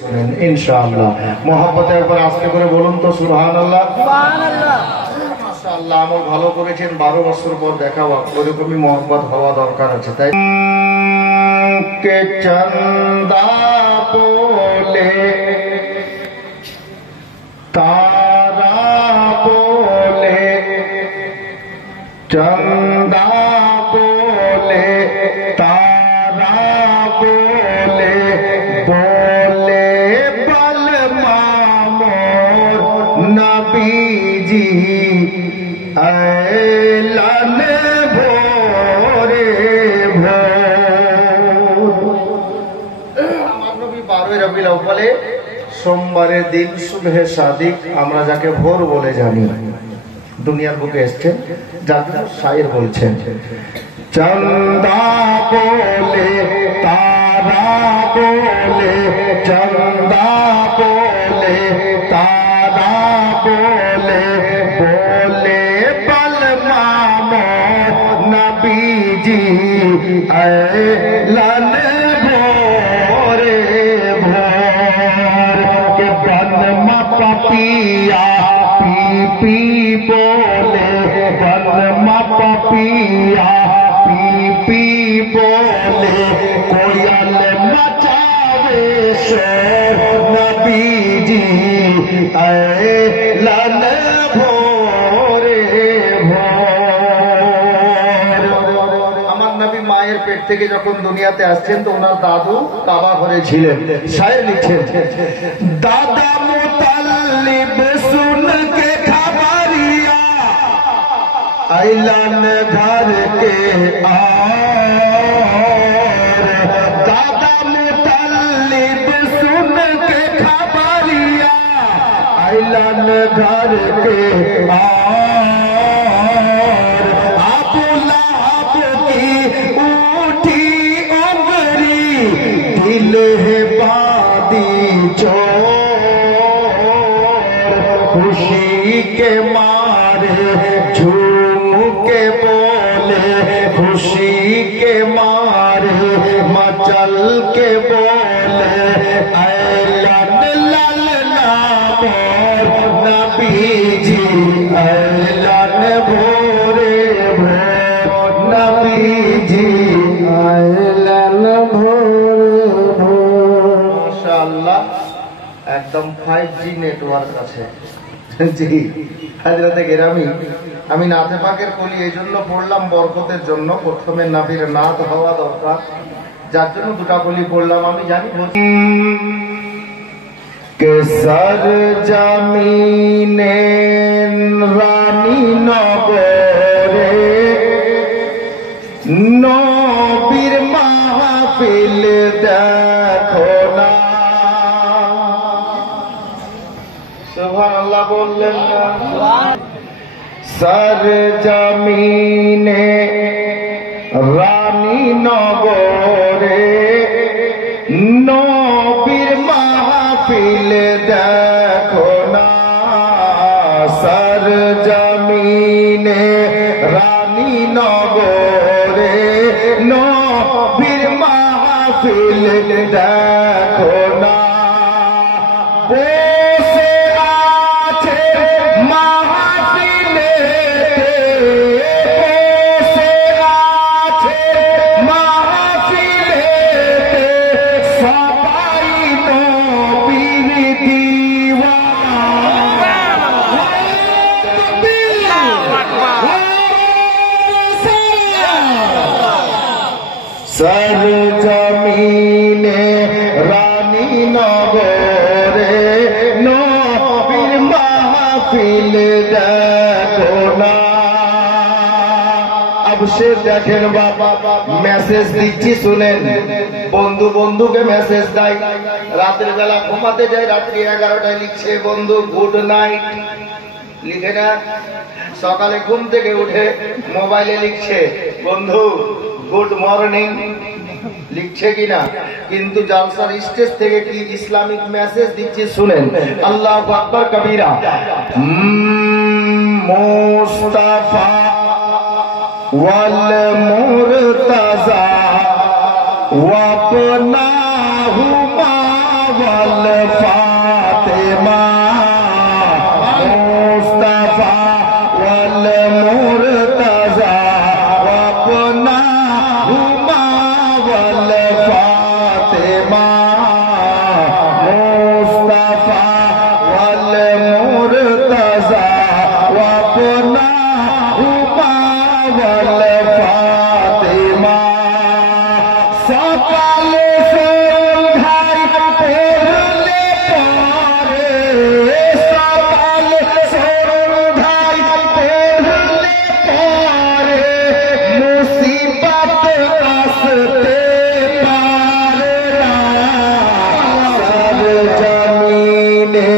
শোনেন ইনশাআল্লাহ। মহব্বতে একবার আস্তে করে বলুন তো সুবহানাল্লাহ। মাশাআল্লাহ, আমল ভালো করেছেন, 12 বছর পর দেখা, ওরকমই মহব্বত হওয়া দরকার আছে, তাই কে চন্দা বলে তারা বলে, চন্দা বলে তারা বলে, বলে বলমা মোর নবীজি আইলান ভোরে ভোর। আমার নবী 12 রবিউল আউয়ালে সোমবারের দিন সুবহে সাদিক, আমরা যাকে ভোর বলে জানি, দুনিয়ার বুকে এসছেন, যার শায়ের বলছেন চন্দা বলে তারা বলে, চন্দা বলে তারা বলে, বলে বলমা মোর নবীজি আইলান ভোরে ভোর। के बनमा पपिया पी पी बोले, बनमा पपिया पी पी बोले, कोयल मचावे शोर नबीजी ऐलान भोरे भोर। আমার নবী মায়ের পেট থেকে যখন দুনিয়াতে আসছেন তো ওনার দাদু কাবা ঘরে ছিলেন। শায়ের লিখছেন দাদা মুতাল্লিব सुन के खबरिया ऐलान घर के और, दादा मुताल्लिब सुन के खबरिया ऐलान घर के और, अबू लहब की उठी उंगली दिल है बादी चोर, खुशी के मारे झूम के बोले, खुशी के मारे मचल के बोले, ऐलान ललना मोर नबीजी ऐलान भोरे भोर, नबीजी ऐलान भोरे भोर। माशाअल्लाह, একদম 5G নেটওয়ার্ক আছে। জি হাজরাতে গেরামি, আমি নাতে পাকের কলি এই জন্য পড়লাম বরকতের জন্য, প্রথমে নাবির নাত হওয়া দরকার, যার জন্য দুটা কলি পড়লাম। আমি জানি কে সর জমিনে রানী নগরে নবীর মাহফিল দেখো না। সুবহানাল্লাহ বললেন না? সর জমিনে রানী নগরে নবীর মাহফিল দেখো না, সর জমিনে রানী নগরে নবীর মাহফিল দেখো না। বসে আছে মাহফিলে, বসে আছে মাহফিলে, সবাই নবীর দিওয়ানা। সর জমিনে রানী নগরে নবীর মাহফিল দেখো না। अब से দেখেন বাবা, মেসেজ দিচ্ছি শুনেন। বন্ধু বন্ধুকে মেসেজ দেয়, রাতের বেলা ঘুমাতে যায়, রাত্রি 11টায় লিখছে বন্ধু গুড নাইট, লিখে না? সকালে ঘুম থেকে উঠে মোবাইলে লিখছে বন্ধু গুড মর্নিং, লিখছে কিনা? কিন্তু জালসার স্টেজ থেকে কি ইসলামিক মেসেজ দিচ্ছে শুনেন। আল্লাহু আকবার কবীরা। মুস্তাফা ওয়াল মুরতাজা ওয়াপনাহুমা ওয়াল ওয়াল ফাতেমা মুস্তাফা ওয়াল মুরতাজা ওয়াপনা হুমা ওয়াল ফাতেমা মুস্তাফা ওয়াল মুরতাজা ওয়াপনা হুমা ওয়াল ফাতেমা সকালে সন্ধ্যায় পড়লে পরে সকালে সন্ধ্যায় পড়লে পরে মুসিবত আসতে পারে না সার জমিনে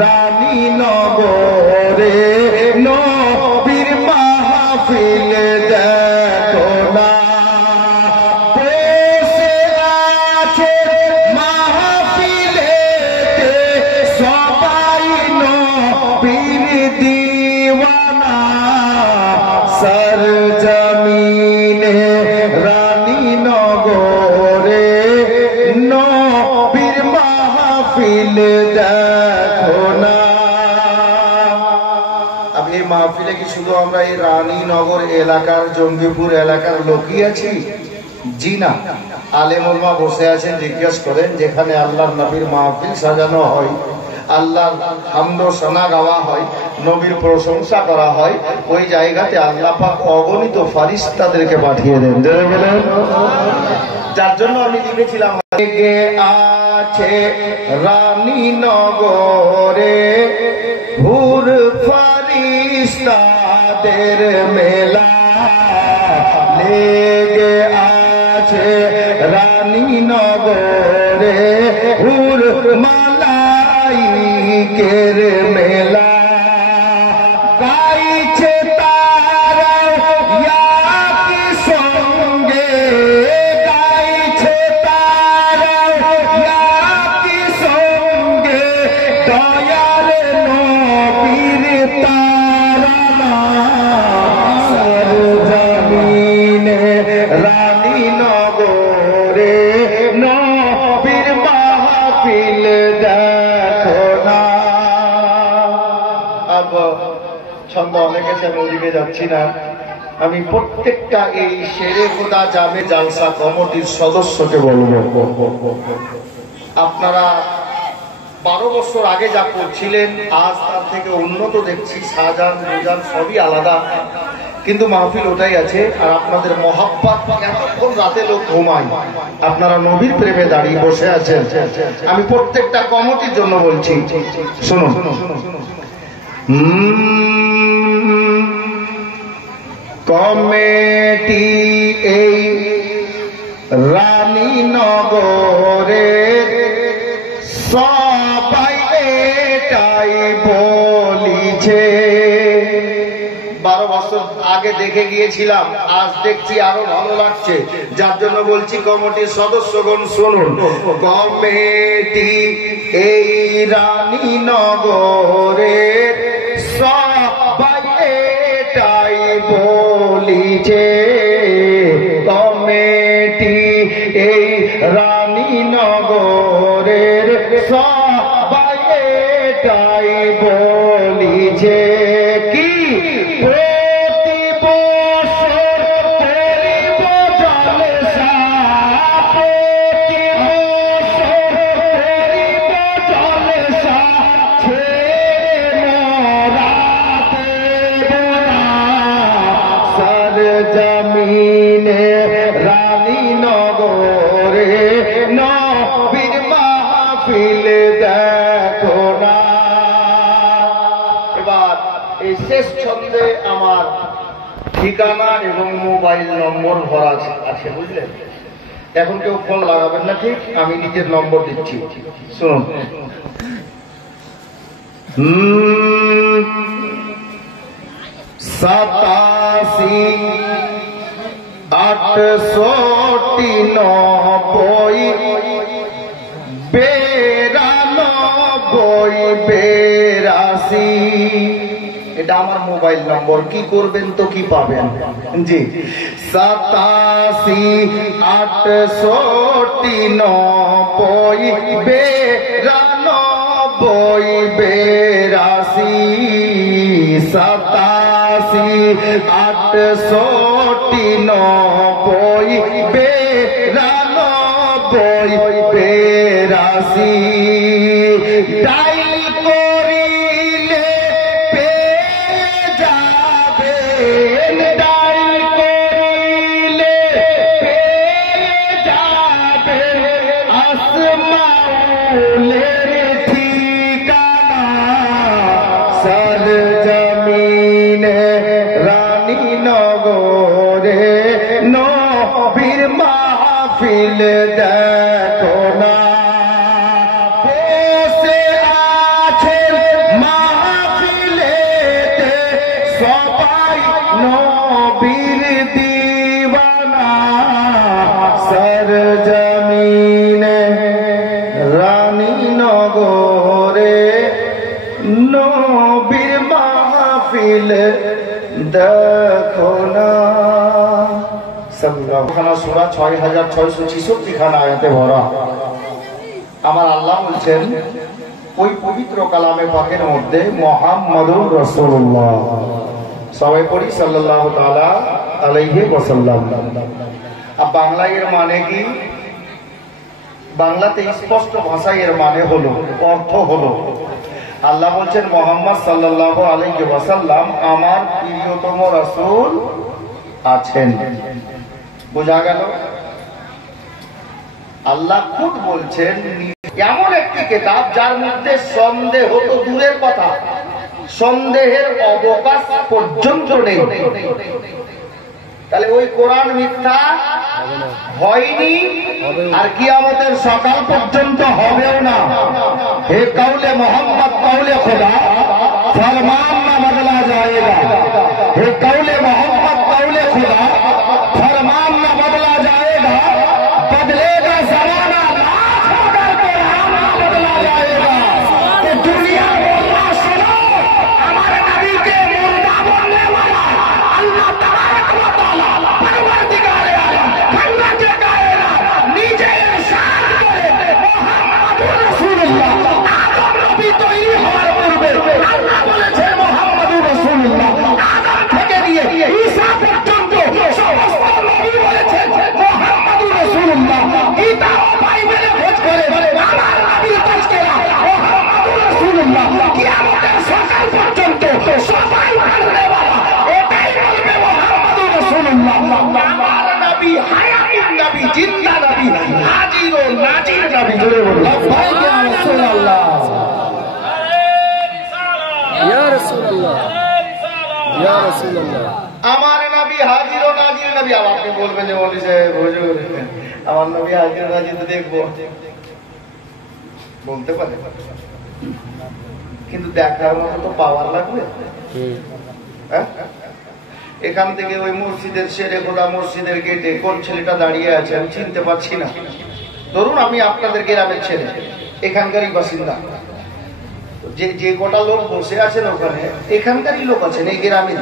রানী নগরে নবীর মাহফিল দেখো না বসে আছে মাহফিলেতে সবাই নবীর দিওয়ানা সর জমিনে রানী নগরে নবীর মাহফিল দেখো না। अब এই মাহফিলে কি শুধু আমরা এই রানীনগর এলাকার জঙ্গিপুর এলাকার লোকই আছি? জি না, আলেম ওলামা বসে আছেন, জিজ্ঞেস করেন যেখানে আল্লাহর নবীর মাহফিল সাজানো হয়, আল্লাহর হামদ ও সানা গাওয়া হয়, নবীর প্রশংসা করা হয়, ওই জায়গাতে আল্লাহ পাক অগণিত ফারিস্তাদেরকে পাঠিয়ে দেন। যার জন্য আমি লিখেছিলাম লেগে আছে রানীনগরে হুর ফারিস্তাদের মেলা লেগে আছে রানীনগরে হুর মালাইকের মেলা গাইছে তারা ইয়াকি সঙ্গে গাইছে তারা ইয়াকি সঙ্গে দয়ার নবীর তারানা সর জমিনে রানীনগরে নবীর মাহফিল দেখো না। अब ছন্দ অনেক আছে, আমি ওদিকে যাচ্ছি না। আমি প্রত্যেকটা এই শেরে খোদা জামে জালসা কমিটির সদস্যকে বলবো, আপনারা 12 বছর আগে যা করছিলেন আজ তার থেকে উন্নত দেখছি, সাজান রোজান সবই আলাদা, কিন্তু মাহফিল ওটাই আছে। আর আপনাদের মহাব্বত, এতক্ষণ রাতে লোক ঘুমায়, আপনারা নবীর প্রেমে দাঁড়িয়ে বসে আছেন। আমি প্রত্যেকটা কমিটির জন্য বলছি, শুনুন। কমিটি এই রানীনগরের সবাই এটাই বলিছে। 12 বছর আগে দেখে গিয়েছিলাম, আজ দেখছি আরো ভালো লাগছে, যার জন্য বলছি কমিটির সদস্যগণ শুনুন। কমিটি এই রানীনগরের সবাই এটাই বলিছে। কমিটি এই রানীনগরের সবাই এটাই বলিছে কি প্রতি বছর করিব জলসা, প্রতি বছর করিব জলসা, ছেড়ে মোরা দেব না সর জমিনে রানীনগরে নবীর মাহফিল দেখো না। এবার এই শেষ ছন্দে আমার ঠিকানা এবং মোবাইল নম্বর ভরা আছে, বুঝলেন? এখন কেউ ফোন লাগাবেন না, ঠিক? আমি নিজের নম্বর দিচ্ছি, শুনুন। 87 88 92 82 এটা আমার মোবাইল নম্বর, কি করবেন তো কি পাবেন জি 87 88 89 90 82 ডাইল করিলে পেয়ে যাবেন, ডাইল করিলে পেয়ে যাবেন আসমাউলের ঠিকানা সরজমিনে রানীনগরে নবীর মাহফিল দেখো না বসে আছেন মাহফিলেতে সবাই নবীর দিওয়ানা সরজমিনে রানীনগরে নবীর মাহফিল দেখো না। খানা সূরা 6666 খানা আয়াতে ভরা। আমার আল্লাহ বলছেন ওই পবিত্র কালামে পাকের মধ্যে মুহাম্মাদুর রাসূলুল্লাহ, সবাই পড়ি সাল্লাল্লাহু তাআলা আলাইহি ওয়াসাল্লাম। আর বাংলায় এর মানে কি? বাংলাতে স্পষ্ট ভাষায় এর মানে হলো, অর্থ হলো, আল্লাহ বলছেন মুহাম্মদ সাল্লাল্লাহু আলাইহি ওয়াসাল্লাম আমার প্রিয়তম রাসূল আছেন। বোঝা গেল? আল্লাহ খুদ বলছেন এমন একটি কিতাব যার মধ্যে সন্দেহ তো দূরের কথা, সন্দেহের অবকাশ পর্যন্ত নেই। তাহলে ওই কোরআন মিথ্যা হয়নি আর কিয়ামতের সকাল পর্যন্ত হবেও না। হে কাউলে মোহাম্মদ কাউলে খুদা ফরমান না বদলা যায়গা, হে কাউলে মোহাম্মদ কাউলে খুদা फरमान न बदला जाएगा, बदलेगा जमाना लाख मगर कुरान न बदला जाएगा। तो दुनिया बोलना सुनो, हमारे नबी के मुर्दा बोलने वाला अल्लाह तबारक व तआला परवरदिगार आलम जन्नत कायरा नीचे इरशाद करे मुहम्मदुर রাসূলুল্লাহ। आदम नबी তৈরি হওয়ার পূর্বে আল্লাহ বলেছে মুহাম্মদুর রাসূলুল্লাহ। আদম থেকে নিয়ে ঈসা পর্যন্ত সমস্ত নবী বলেছেন মুহাম্মদুর রাসূলুল্লাহ। গীতা ও বাইবেলে খোঁজ করে আমার নবীর তাজকিরা মুহাম্মদুর রাসূলুল্লাহ। কিয়ামতের সকাল পর্যন্ত সবাই মানবে বাবা এটাই বলবে মুহাম্মদুর রাসূলুল্লাহ। আমার নবী হায়াতুন নবী, জিন্দা নবী, হাজির ও নাজির নবী। জোরে বলুন লব্বাইক ইয়া রাসূলুল্লাহ, ইয়া রাসূলুল্লাহ, ইয়া রাসূলুল্লাহ। আমার নবী হাজির ও নাজির নবী। আর আপনি বলবেন যে মৌলভী সাহেব হুজুর আমার নবী হাজির ও নাজির তো দেখবো, বলতে পারে, কিন্তু দেখার মতো তো পাওয়ার লাগবে। এখান থেকে ওই মসজিদের শেরে খোদা মসজিদের গেটে কোন ছেলেটা দাঁড়িয়ে আছে আমি চিনতে পারছি না। ধরুন আমি আপনাদের গ্রামের ছেলে, এখানকারই বাসিন্দা, যে কটা লোক বসে আছেন ওখানে এখানকারই লোক আছেন এই গ্রামে।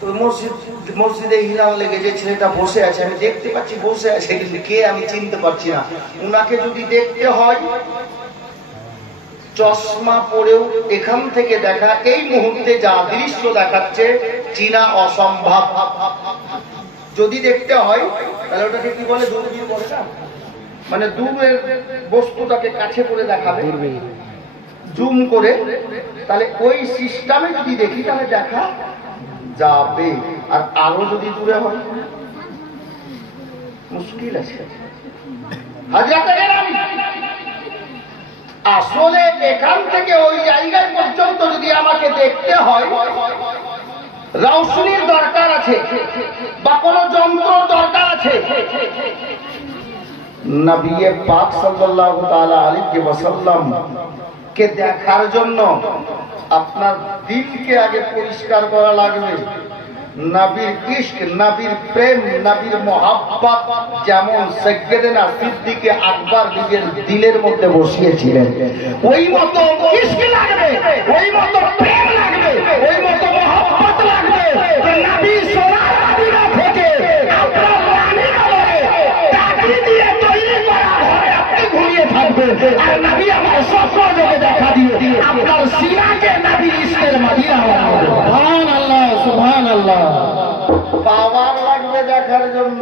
তো মসজিদে হিলাল লেগে যে ছেলেটা বসে আছে আমি দেখতে পাচ্ছি বসে আছে, কিন্তু কে আমি চিনতে পারছি না। উনাকে যদি দেখতে হয় চশমা পরেও এখান থেকে দেখা এই মুহূর্তে যা দৃশ্য দেখাচ্ছে চিনা অসম্ভব। যদি দেখতে হয় তাহলে ওটাকে কি বলে? দূরবীন বলে না, মানে দূরের বস্তুটাকে কাছে করে দেখাবে জুম করে, তাহলে ওই সিস্টেমে যদি দেখি তাহলে দেখা যাবে। আর আরো যদি দূরে হয় মুশকিল আছে। আসলে এখান থেকে ওই জায়গায় পর্যন্ত যদি আমাকে দেখতে হয় রৌশনির দরকার আছে বা কোন যন্ত্র দরকার আছে। নবী পাক সাল্লাল্লাহু তাআলা আলাইহি ওয়াসাল্লাম কে দেখার জন্য আপনার দিলকে আগে পরিষ্কার করা লাগবে। নবীর ইশক, নবীর প্রেম, নবীর মোহাব্বত যেমন সাইয়েদনা সিদ্দিকে আকবর নিজের দিলের মধ্যে বসিয়েছিলেন, ওই মতো ইশক লাগবে, ওই মতো প্রেম লাগবে, ওই মতো মোহাব্বত লাগবে। নবী সোনার মদিনা থেকে আপনার রানী নগরে টাকি দিয়ে তৈরি করা ঘরে আপনি ঘুমিয়ে থাকবেন, আর নবী আমার স্বপ্ন যোগে দেখা দিয়ে আপনার সিনাকে নবীর ইশকের মদিনা বানাবে। সুবহানাল্লাহ, সুবহানাল্লাহ। পাওয়ার লাগবে দেখার জন্য,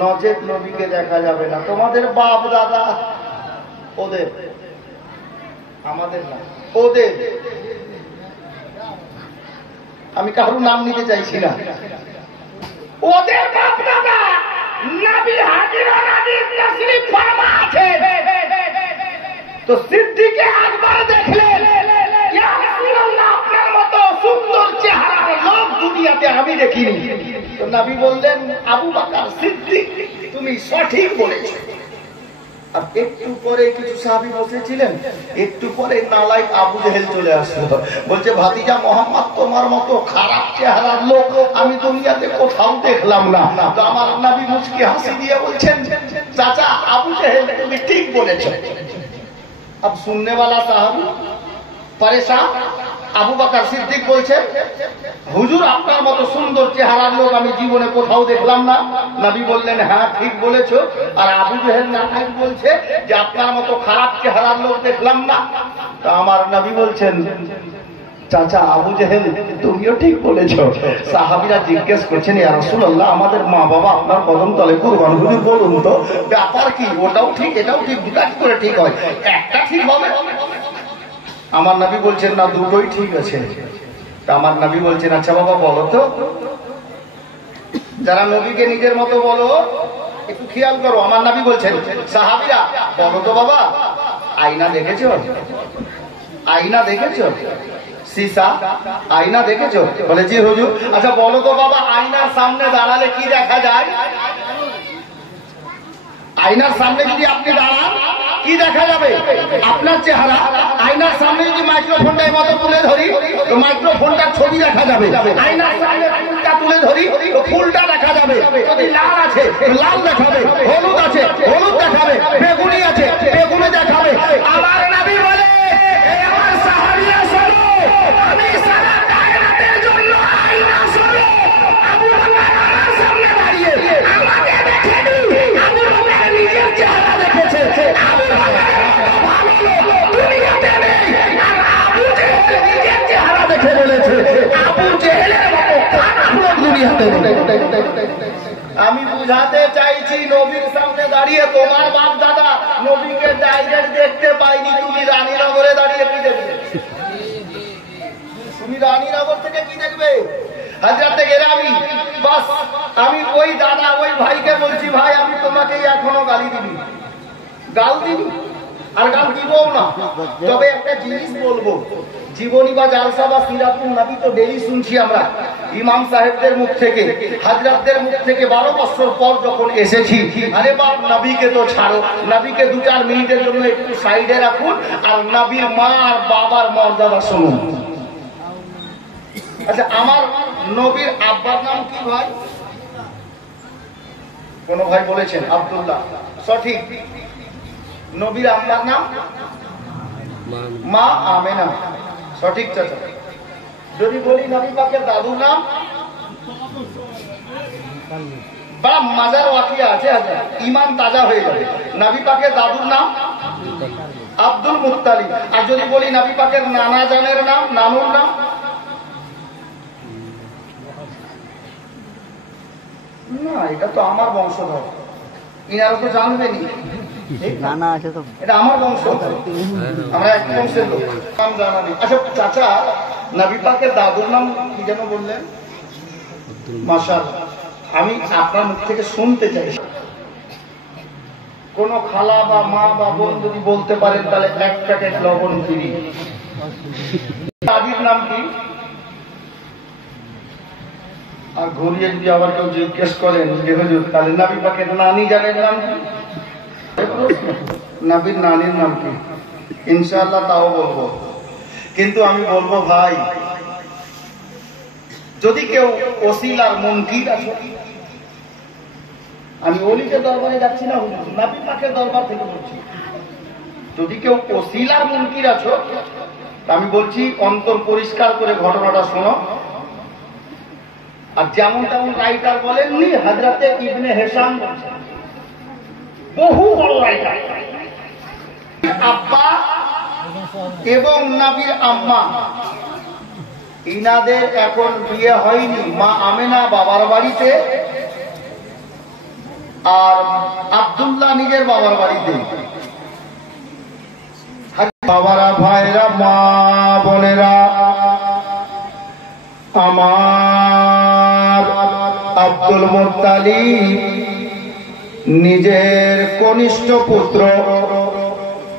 নজেদ নবীকে দেখা যাবে না। তোমাদের বাপ দাদা ওদের, আমাদের না, ওদের। আমি কারোর নাম নিতে চাইছি না। ওদের বাপ দাদা নবী হাজির ও নাজির তাশরীফ ফরমা আছে, তো সিদ্দিকে আকবর দেখলেন, ইয়া রাসূলুল্লাহ আপনার মতো সুন্দর চেহারার লোক দুনিয়াতে আমি দেখিনি। তো নবী বললেন, আবু বকর সিদ্দিক তুমি সঠিক বলেছো। আর একটু পরে কিছু সাহাবী বসেছিলেন, একটু পরে নালায়েক আবু জেহেল চলে আসলো, বলছে ভাতিজা মোহাম্মদ তোমার মতো খারাপ চেহারার লোক আমি দুনিয়াতে কোথাও দেখলাম না। তো আমার নবী মুচকি হাসি দিয়ে বলছেন, চাচা আবু জেহেল তুমি ঠিক বলেছো। अब सुनने वाला साहब परेशान। আবু বকর সিদ্দিক বলছে, হুজুর আপনার মতো সুন্দর চেহারার লোক আমি জীবনে কোথাও দেখলাম না। নবী বললেন, হ্যাঁ ঠিক বলেছো। আর আবু জেহেল নাহাই বলছে যে আপনার মতো খারাপ চেহারার লোক দেখলাম না। তো আমার নবী বলছেন, চাচা আবু জেহেল তুমিও ঠিক বলেছো। সাহাবীরা জিজ্ঞেস করছেন, ইয়া রাসূলুল্লাহ আমাদের মা বাবা আপনার কদম তলে কুরবান, হুজুর বলুন তো ব্যাপার কি, ওটাও ঠিক এটাও ঠিক, দুটা কি করে ঠিক হয়, একটা ঠিক হবে? আমার নবী বলছেন, না দুটোই ঠিক আছে। আমার নবী বলছেন, আচ্ছা বাবা বলো তো, যারা নবীকে নিজের মতো বলো একটু খেয়াল করো। আমার নবী বলছেন, সাহাবীরা বলো তো বাবা আয়না দেখেছো, আয়না দেখেছো, সীসা আয়না দেখেছো? বলে জি হুজুর। আচ্ছা বলো তো বাবা আয়নার সামনে দাঁড়ালে কি দেখা যায়? আয়নার সামনে যদি আপনি দাঁড়ান কি দেখা যাবে? আপনার চেহারা। আয়নার সামনে যদি মাইক্রোফোনটা মতো তুলে ধরি তো মাইক্রোফোনটার ছবি দেখা যাবে। আয়নার সামনে ফুলটা তুলে ধরি তো ফুলটা দেখা যাবে। যদি লাল আছে লাল দেখাবে, হলুদ আছে হলুদ দেখাবে, বেগুনি আছে বেগুনি দেখাবে। আমার নবী বলে, আমার সাহাবীরা শোনো, আমি সারা কায়নাতের জন্য আয়না শোনো। আবু বকর আমার সামনে দাঁড়িয়ে আমাকে দেখেনি, আবু বকর নিজের চেহারা দেখেছে। আবু বকর ভালো লোক দুনিয়াতে নেই, আর আবু জেহেল নিজের চেহারা দেখে বলেছে আবু জেহেলের মতো খারাপ লোক দুনিয়াতে নেই। আমি বুঝাতে চাইছি, নবীর সামনে দাঁড়িয়ে তোমার বাপ দাদা নবীকে ডাইরেক্ট দেখতে পাইনি, তুমি রানীনগরে দাঁড়িয়ে কি দেখবে? তুমি রানীনগর থেকে কি দেখবে? হাজরাতে গেলামি বাস। আমি ওই দাদা ওই ভাইকে বলছি, ভাই আমি তোমাকে এখনো গালি দিবি, গাল দিবি আর গাল দিবও না। তবে একটা জিনিস বলবো, জীবনী বা জালসা বা সিরাতুন নবী তো ডেইলি শুনছি আমরা ইমাম সাহেবদের মুখ থেকে, হাজরাতদের মুখ থেকে। 12 বছর পর যখন এসেছি, আরে বাপ নবীকে তো ছাড়ো, নবীকে 2-4 মিনিটের জন্য একটু সাইডে রাখুন আর নবীর মা আর বাবার মর্যাদা শুনুন। আচ্ছা আমার নবীর আব্বার নাম কি ভাই? কোন ভাই বলেছেন আব্দুল্লাহ, সঠিক। নবীর আম্মার নাম মা আমেনা, সঠিক চাচা। যদি বলি নবী পাকের দাদুর নাম, বড় মজার ওয়াকিয়া আছে, ইমান তাজা হয়ে যাবে। নবী পাকের দাদুর নাম আব্দুল মুত্তালিব। আর যদি বলি নবী পাকের নানা জানের নাম, নানুর নাম, না এটা তো আমার বংশধর, ইনারা তো জানবেনি, নানা আছে তো, এটা আমার বংশধর, আমরা এক বংশের লোক, নাম জানা নেই। আচ্ছা চাচা নবী পাকের দাদুর নাম কি যেন বললেন? মাশাআল্লাহ, আমি আপনার মুখ থেকে শুনতে চাই। কোন খালা বা মা বা বোন যদি বলতে পারেন তাহলে 1 প্যাকেট লবণ ফ্রি। দাদির নাম কি? আর ঘুরিয়ে যদি আবার কেউ জিজ্ঞেস করেন যে হুজুর তাহলে নবী পাকের নানি জানেন নাম কি? নবীর নানির নাম কি? ইনশাআল্লাহ তাও বলবো। কিন্তু আমি বলবো ভাই, যদি কেউ ওসিলার মুনকির আছে, আমি অলিকে দরবারে যাচ্ছি না, নবী পাকের দরবার থেকে বলছি, যদি কেউ ওসিলার মুনকির আছো, আমি বলছি অন্তর পরিষ্কার করে ঘটনাটা শোনো। আর যেমন তেমন রাইটার বলেননি, হযরতে ইবনে হিশাম বলছেন, বহু বড় রাইটার, আব্বা এবং নবীর আম্মা ইনাদের এখন বিয়ে হয়নি, মা আমেনা বাবার বাড়িতে আর আব্দুল্লাহ নিজের বাবার বাড়িতে। বাবারা, ভাইরা, মা বোনেরা, আমার আব্দুল মুত্তালিব নিজের কনিষ্ঠ পুত্র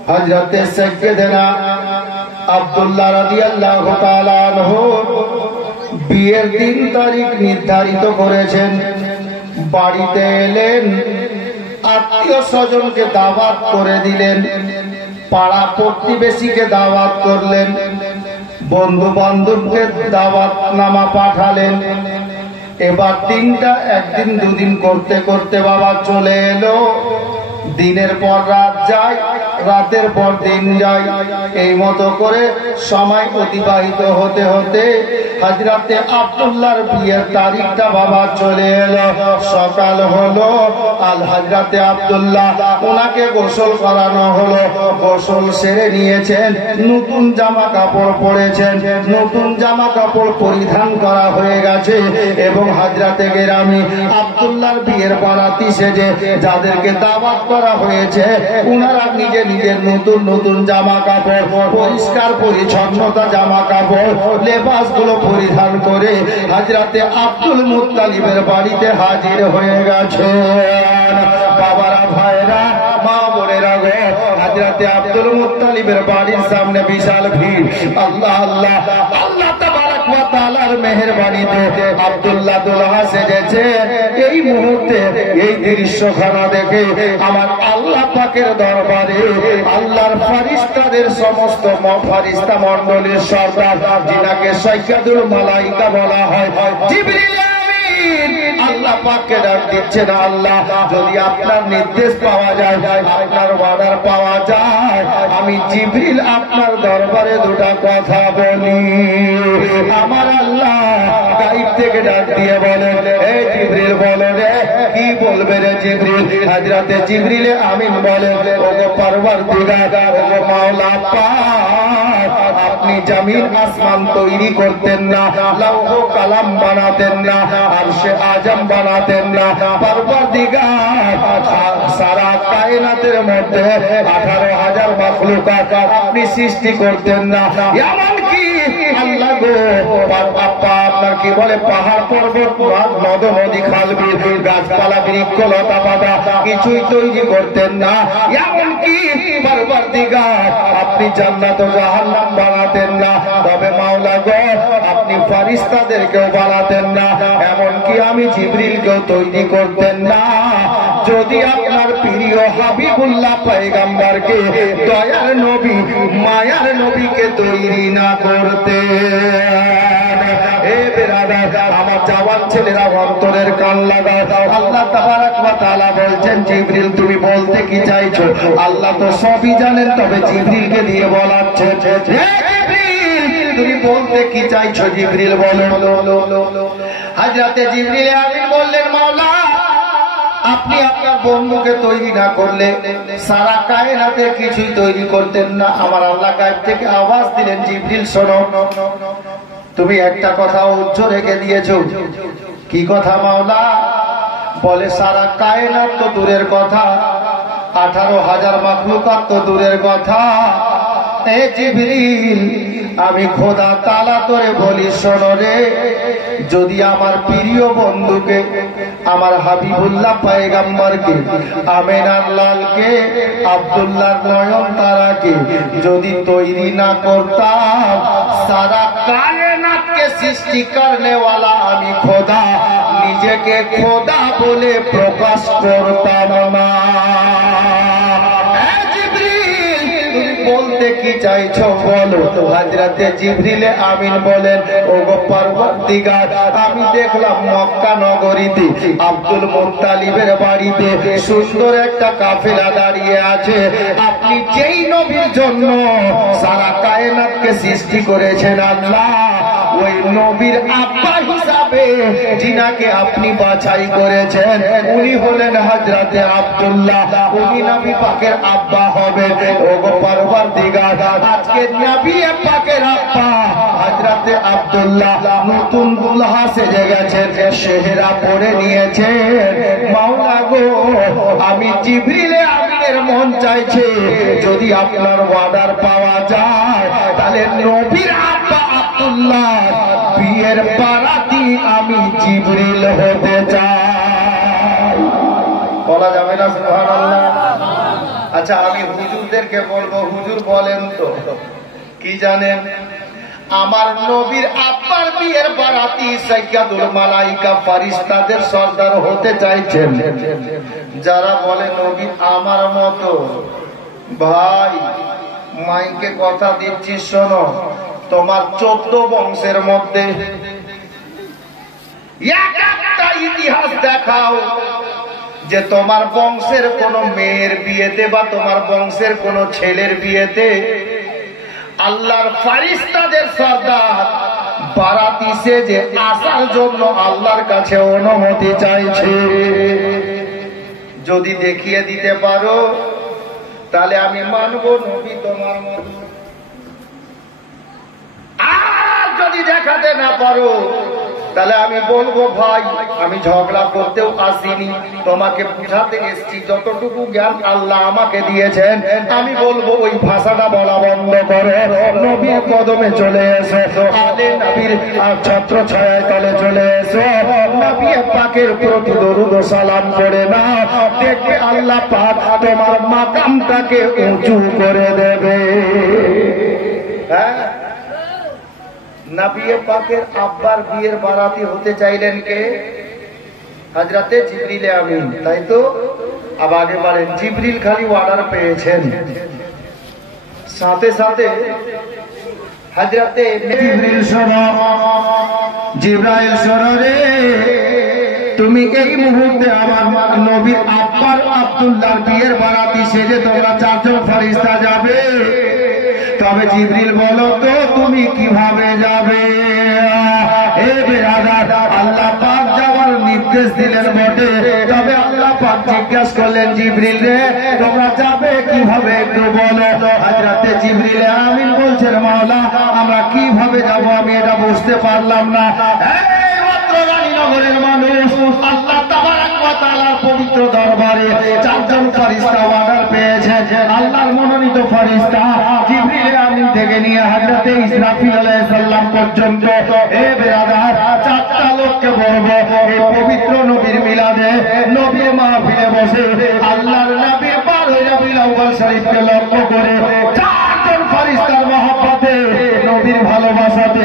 হযরতে সাইয়্যিদানা আব্দুল্লাহ রাদিয়াল্লাহু তাআলা আনহু বিয়ের দিন তারিখ নির্ধারিত করেছেন। বাড়িতে এলেন, আত্মীয় স্বজনকে দাওয়াত করে দিলেন, পাড়া প্রতিবেশীকে দাওয়াত করলেন, বন্ধু বান্ধবকে দাওয়াত নামা পাঠালেন। এবার দিনটা একদিন দুদিন করতে করতে বাবা চলে এলো। দিনের পর রাত যায়, রাতের পর দিন যায়, এই মতো করে সময় অতিবাহিত হতে হতে হযরতে আব্দুল্লাহর বিয়ের তারিখটা বাবা চলে এলো। সকাল হলো, আল হযরতে আব্দুল্লাহ ওনাকে গোসল করানো হলো। গোসল সেরে নিয়েছেন, নতুন জামা কাপড় পরেছেন, নতুন জামা কাপড় পরিধান করা হয়ে গেছে এবং হযরতে গেরামি আব্দুল্লাহর বিয়ের বারাতি সেজে যাদেরকে দাওয়াত করা হয়েছে, উনারা নিজে নিজের নতুন নতুন জামা কাপড়, পরিষ্কার পরিচ্ছন্নতা জামা কাপড়, লেবাস গুলো পরিধান করে হযরতে আব্দুল মুত্তালিবের বাড়িতে হাজির হয়ে গেছে। বাবারা, ভাইরা, মা বোনেরা গো, হযরতে আব্দুল মুত্তালিবের বাড়ির সামনে বিশাল ভিড়। আল্লাহ আল্লাহ আল্লাহ তাবারাক ওয়া তাআলার মেহেরবানিতে আব্দুল্লাহ দুলহা সেজেছে। এই মুহূর্তে এই দৃশ্যখানা দেখে আমার আল্লাহ পাকের দরবারে আল্লাহর ফেরেশতাদের সমস্ত ফেরেশতা মণ্ডলীর সর্দার, যিনাকে সাইয়্যিদুল মালায়েকা বলা হয়, জিবরিল আল্লাহ পাককে ডাক দিচ্ছেন, আল্লাহ যদি আপনার নির্দেশ পাওয়া যায়, আপনার অর্ডার পাওয়া যায়, আমি জিবরিল আপনার দরবারে দুটো কথা বলি। আমার আল্লাহ গায়েব থেকে ডাক দিয়ে বলেন, হে জিবরিল বলো রে, কি বলবে রে জিবরিল? হযরতে জিবরিল আমিন বলেন, ওগো পরওয়ারদিগার, ওগো মাওলা পাক, আপনি জমিন আসমান তৈরি করতেন না, লৌহ কলম বানাতেন না, আরশে আজম বানাতেন না, পরওয়ারদিগার সারা কায়নাতের মধ্যে 18,000 মাখলুকাত আপনি সৃষ্টি করতেন না। এমনকি আল্লাহ গো আপনার কি বলে পাহাড় পর্বত নদ নদী খাল বিল গাছপালা বৃক্ষ লতা পাতা কিছুই তৈরি করতেন না। এমনকি পরওয়ারদিগার আপনি জান্নাত ও জাহান্নাম বানাতেন না। তবে মাওলা গো আপনি ফেরেশতাদেরকেও বানাতেন না, এমনকি আমি জিবরিলকেও তৈরি করতেন না। যদি আপনার প্রিয় হাবিবুল্লাহ পয়গম্বরকে, দয়ার নবী, মায়ার নবীকে তৈরি না করতে, আমার জওয়ান ছেলেরা অন্তরের কান লাগাও। আল্লাহ তাবারাক ওয়া তাআলা বলছেন, জিবরিল তুমি বলতে কি চাইছো? আল্লাহ তো সবই জানেন, তবে জিবরিলকে দিয়ে বলাচ্ছে, তুমি বলতে কি চাইছো? জিবরিল বলো। হযরতে জিবরিল আমিন বললেন, মাওলা আপনি আপনার বন্ধুকে তৈরি না করলে সারা কায়নাতের কিছুই তৈরি করতেন না। আমার আল্লাহ গায়েব থেকে আওয়াজ দিলেন, জিবরিল শোনো, তুমি একটা কথা উচ্চ রেখে দিয়েছো। কি কথা মাওলা? বলে সারা কায়নাত তো দূরের কথা, 18,000 মাখলুকাত তো দূরের কথা। এ জিবরিল, আমি খোদা তাআলা তোরে বলি, শোনো রে, যদি আমার প্রিয় বন্ধুকে, আমার হাবিবুল্লাহ পয়গম্বরকে, আমেনার লালকে, আব্দুল্লাহর নয়ন তারাকে যদি তৈরি না করতাম, সারা কায়নাতকে সৃষ্টি করনে ওয়ালা আমি খোদা নিজেকে খোদা বলে প্রকাশ করতাম না। বলতে কি চাইছো বলো। হযরতে জিবরিল আমিন বলেন, ওগো পরবর্তীগার, আমি দেখলাম মক্কা নগরীতে আব্দুল মুত্তালিবের বাড়িতে সুন্দর একটা কাফেলা দাঁড়িয়ে আছে। আপনি যেই নবীর জন্য সারা কায়নাতকে সৃষ্টি করেছেন আল্লাহ, ওই নবীর আব্বা হিসাবে যিনাকে আপনি বাছাই করেছেন উনি হলেন হযরতে আব্দুল্লাহ। উনি নবী পাকের আব্বা হবেন। ওগো পরবর্তীগার, আজকে নবী পাকের আব্বা হযরতে আব্দুল্লাহ নতুন দুলহা সেজে গেছেন, সেহরা পরে নিয়েছেন। মাওলা গো, আমি জিবরিল আমিনের মন চাইছে যদি আপনার অর্ডার পাওয়া যায় তাহলে নবীর আব্বা আব্দুল্লাহ বিয়ের বারাতি আমি জিবরিল হতে চাই। বলা যাবে না সুবহানাল্লাহ? আচ্ছা, আমি হুজুরদেরকে বলবো, হুজুর বলেন তো কি জানেন, আমার নবীর আব্বার বিয়ের বারাতি সাইয়্যিদুল মালাইকা ফেরেশতাদের সর্দার হতে চাইছেন। যারা বলে নবী আমার মতো, ভাই মাইকে কথা দিচ্ছি শোনো, তোমার 14 বংশের মধ্যে একটা ইতিহাস দেখাও যে তোমার বংশের কোন মেয়ের বিয়েতে বা তোমার বংশের কোন ছেলের বিয়েতে আল্লাহর ফেরেশতাদের সর্দার বারাতি সেজে আসার জন্য আল্লাহর কাছে অনুমতি চাইছে। যদি দেখিয়ে দিতে পারো তাহলে আমি মানবো নবী তোমার মতো। আর যদি দেখাতে না পারো তাহলে আমি বলবো, ভাই আমি ঝগড়া করতেও আসিনি, তোমাকে বুঝাতে এসেছি। যতটুকু জ্ঞান আল্লাহ আমাকে দিয়েছেন আমি বলবো ওই ভাষাটা বলা বন্ধ করে নবীর কদমে চলে এসো, আলে নবীর ছত্র ছায়ার তলে চলে এসো, নবী পাকের প্রতি দরুদ ও সালাম করে না, দেখবে আল্লাহ পাক তোমার মাকামটাকে উঁচু করে দেবে। হ্যাঁ, নবী পাকের আব্বার বিয়ের বারাতি হতে চাইলেন কে? হযরতে জিবরিল আমিন, তাই তো? আব আগে বলেন, জিবরিল খালি অর্ডার পেয়েছেন, সাথে সাথে হযরতে জিবরিল শোনো, জিবরাইল শোনো রে, তুমি এই মুহূর্তে আমার নবীর আব্বার আব্দুল্লাহর বিয়ের বারাতি সেজে তোমরা 4 জন ফেরেশতা যাবে। তবে জিবরিল বলো তো তুমি কিভাবে যাবে? এ বেরাদার, আল্লাহ পাক যাওয়ার নির্দেশ দিলেন বটে, তবে আল্লাহ পাক জিজ্ঞাসা করলেন, জিবরিল রে তোমরা যাবে কিভাবে একটু বলো। হযরতে জিবরিল আমিন বলছেন, মাওলা আমরা কিভাবে যাব আমি এটা বুঝতে পারলাম না। এই মাত্র রানীনগরের মানুষ আল্লাহ তাবারাক ওয়া তাআলার পবিত্র দরবারে 4 জন ফেরেশতা অর্ডার পেয়েছে। আল্লাহর মনোনীত ফেরেশতা জিবরিল আমিন থেকে নিয়ে হযরতে ইসরাফিল আলাইহিস সালাম পর্যন্ত, এ বেরাদার 4টা লোককে বলবো এই পবিত্র নবীর মিলাদে নবীর মাহফিলে বসে আল্লাহর নবীর 12 রবিউল আউয়াল শরীফকে লক্ষ্য করে 4 জন ফেরেশতার মহব্বতে নবীর ভালোবাসাতে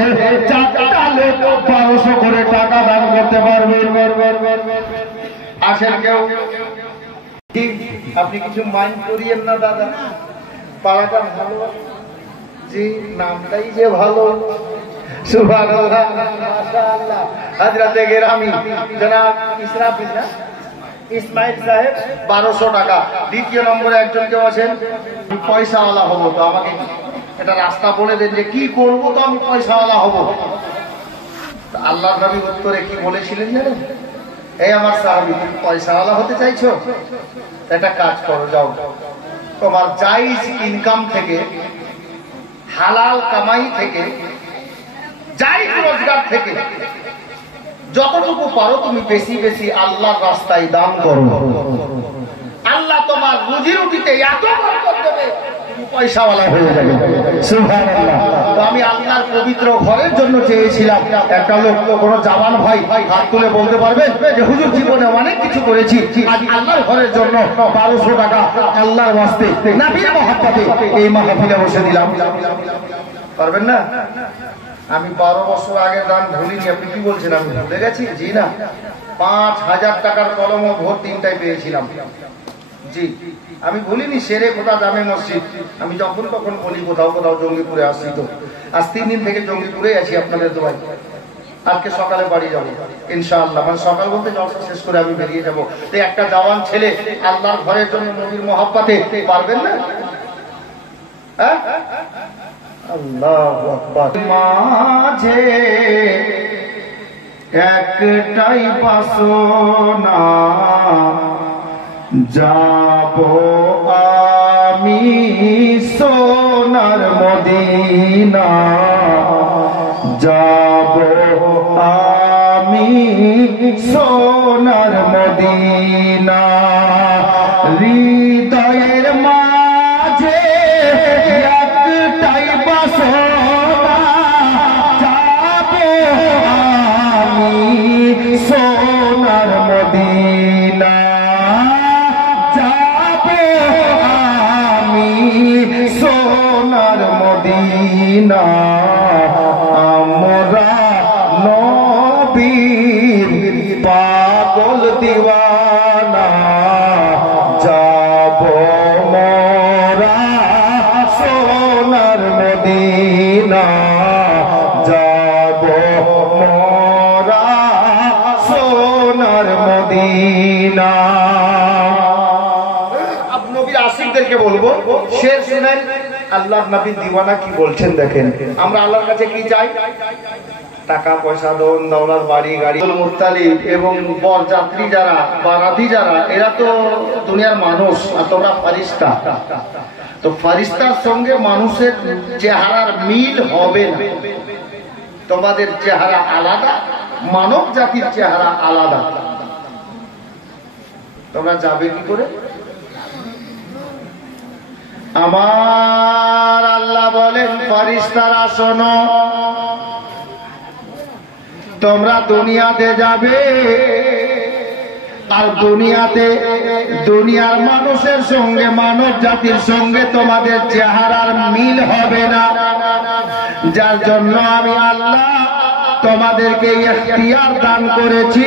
4টা লোক 1200 করে টাকা দান করতে পারবে। আসেন কেউ? আপনি কিছু মাইন্ড করিয়েন না দাদা, পাড়াটা ভালো, জি নামটাই যে ভালো। সুবহানাল্লাহ, মাশাআল্লাহ। হযরতে গেরামি জনাব ইসরাফিল না ইসমাইল সাহেব 1200 টাকা। দ্বিতীয় নম্বরে একজন কেউ আছেন, পয়সাওয়ালা হব, তো আমাকে এটা রাস্তা বলে দেন যে কি করব তো আমি পয়সাওয়ালা হব। আল্লাহর নবী উত্তরে কি বলেছিলেন জানেন? এই আমার সাহাবী, তুমি পয়সাওয়ালা হতে চাইছো? একটা কাজ করো, যাও তোমার জায়েজ ইনকাম থেকে, হালাল কামাই থেকে, জায়েজ রোজগার থেকে যতটুকু পারো তুমি বেশি বেশি আল্লাহর রাস্তায় দান করো। আল্লাহ তোমার রুজি রুটিতে এত বরকত দেবে, তুমি পয়সাওয়ালা হয়ে যাবে। সুবহানাল্লাহ। তো আমি আল্লাহর পবিত্র ঘরের জন্য চেয়েছিলাম। একটা লোক, কোন জামান ভাই হাত তুলে বলতে পারবেন যে হুজুর জীবনে অনেক কিছু করেছি, আজ আল্লাহর ঘরের জন্য 1200 টাকা আল্লাহর ওয়াস্তে নবীর মহব্বতে এই মাহফিলে বসে দিলাম? পারবেন না? আমি 12 বছর আগের দান ভুলিনি। আপনি কি বলছেন আমি ভুলে গেছি? জি না, 5000 টাকার কলম ও ভোট 3টায় পেয়েছিলাম। জি আমি বলিনি শেরে কোথা জামে মসজিদ, আমি যখন তখন বলি কোথাও কোথাও জঙ্গিপুরে আসছি। তো আজ 3 দিন থেকে জঙ্গিপুরে আছি আপনাদের দোয়ায়। আজকে সকালে বাড়ি যাবো ইনশাআল্লাহ, মানে সকাল বলতে জলসা শেষ করে আমি বেরিয়ে যাবো। একটা জওয়ান ছেলে আল্লাহর ঘরের জন্য নবীর মহব্বতে পারবেন না? হ্যাঁ, আল্লাহু আকবার। মাঝে একটাই বাসনা, যাব আমি সোনার মদিনা, যাব আমি সোনার মদিনা। হৃদয়ের মাঝে একটাই বাসনা, যাব আমি সোনার মদিনা, যাব আমি সোনার মদিনা। আমরা নবীর পাগল দিওয়ানা, যাব মোরা সোনার মদিনা, যাব মোরা সোনার মদিনা। নবীর আশিকদেরকে বলবো শের শুনেন আল্লাহর নবীর দিওয়ানা কি বলছেন দেখেন। আমরা আল্লাহর কাছে কি চাই? টাকা পয়সা, ধন দৌলত, বাড়ি গাড়ি। মুত্তালিব এবং বরযাত্রী যারা, বারাতি যারা, এরা তো দুনিয়ার মানুষ আর তোমরা ফারিস্তা। তো ফারিস্তার সঙ্গে মানুষের চেহারার মিল হবে না। তোমাদের চেহারা আলাদা, মানব জাতির চেহারা আলাদা। তোমরা যাবে কি করে? আমার আল্লাহ বলেন ফারিস্তারা শোনো, তোমরা দুনিয়াতে যাবে আর দুনিয়াতে দুনিয়ার মানুষের সঙ্গে, মানব জাতির সঙ্গে তোমাদের চেহারার মিল হবে না। যার জন্য আমি আল্লাহ তোমাদেরকে ইখতিয়ার দান করেছি।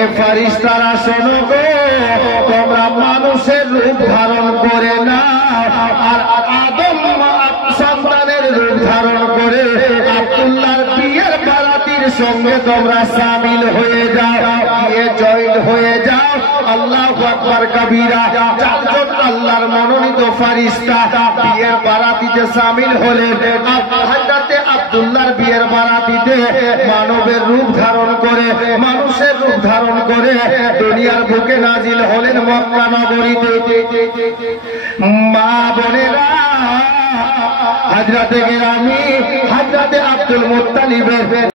এ ফারিস্তারা শোনো গো, তোমরা মানুষের রূপ ধারণ করে না আর আদম সন্তানের রূপ ধারণ করে আব্দুল্লাহর বিয়ের বারাতির সঙ্গে তোমরা শামিল হয়ে যাও, বিয়ে জয়েন হয়ে যাও। আল্লাহু আকবার কবীরা। চারজন আল্লাহর মনোনীত ফারিস্তা বিয়ের বারাতিতে শামিল হলেন। হযরতে আব্দুল্লাহর বিয়ের বারাতিতে মানবের রূপ ধারণ করে, মানুষের রূপ ধারণ করে দুনিয়ার বুকে নাজিল হলেন মক্কা নগরীতে। মা বোনেরা, হযরতে গিরামী হযরতে আব্দুল মুত্তালিবের